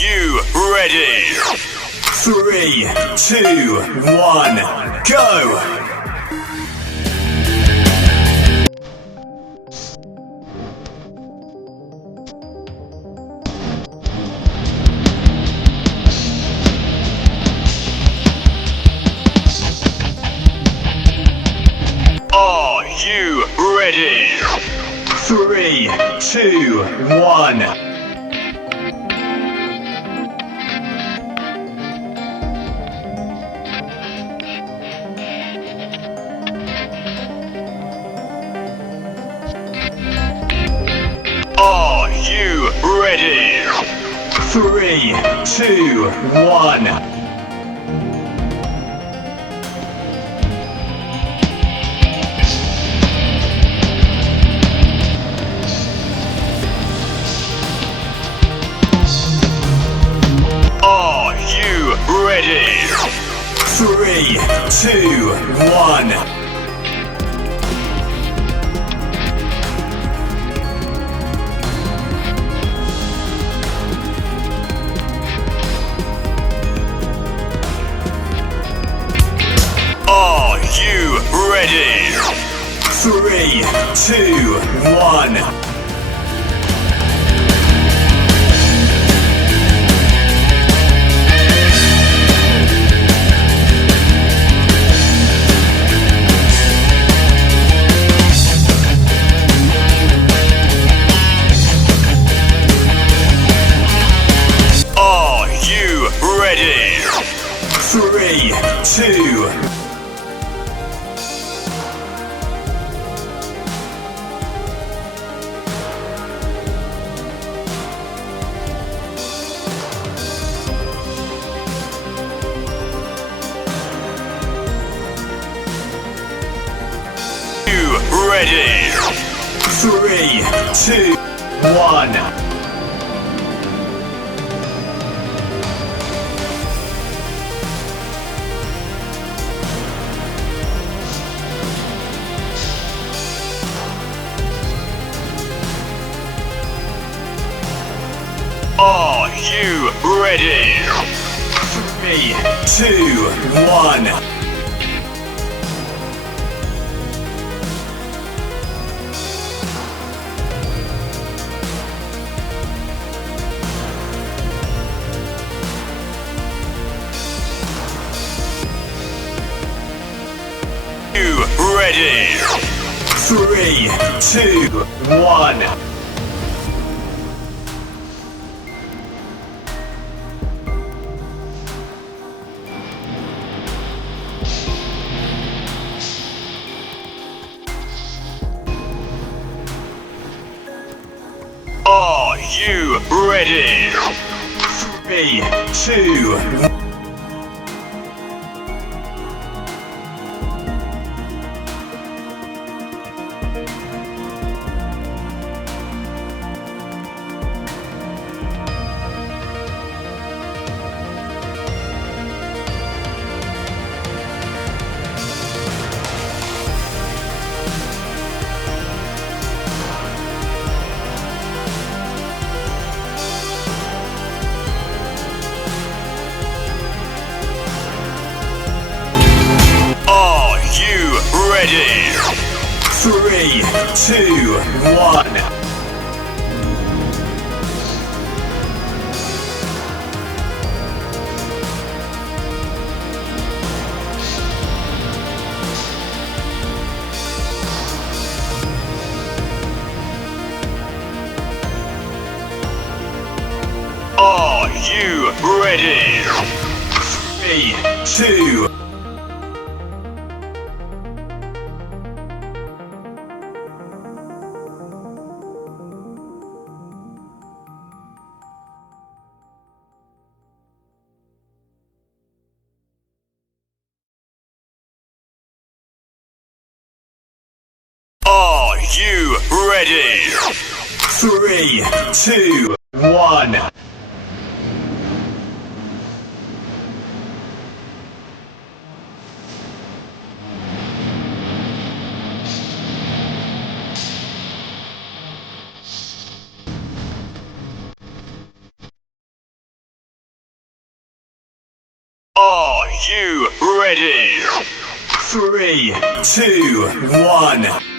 you ready? 3, 2, 1, go! Are you ready? 3, 2, 1. Are you ready? 3, 2, 1. Are you ready? 3, 2, 1. Are you ready? 3, 2, 1. Are you ready? 3, 2. You ready? 3, 2, 1. Are you ready? 3, 2, 1. You ready? 3, 2, 1. Are you ready? 3, 2, 1. Are you ready? 3, 2, 1. Are you ready? 3, 2. Are you ready? 3, 2, 1. Are you ready? 3, 2, 1.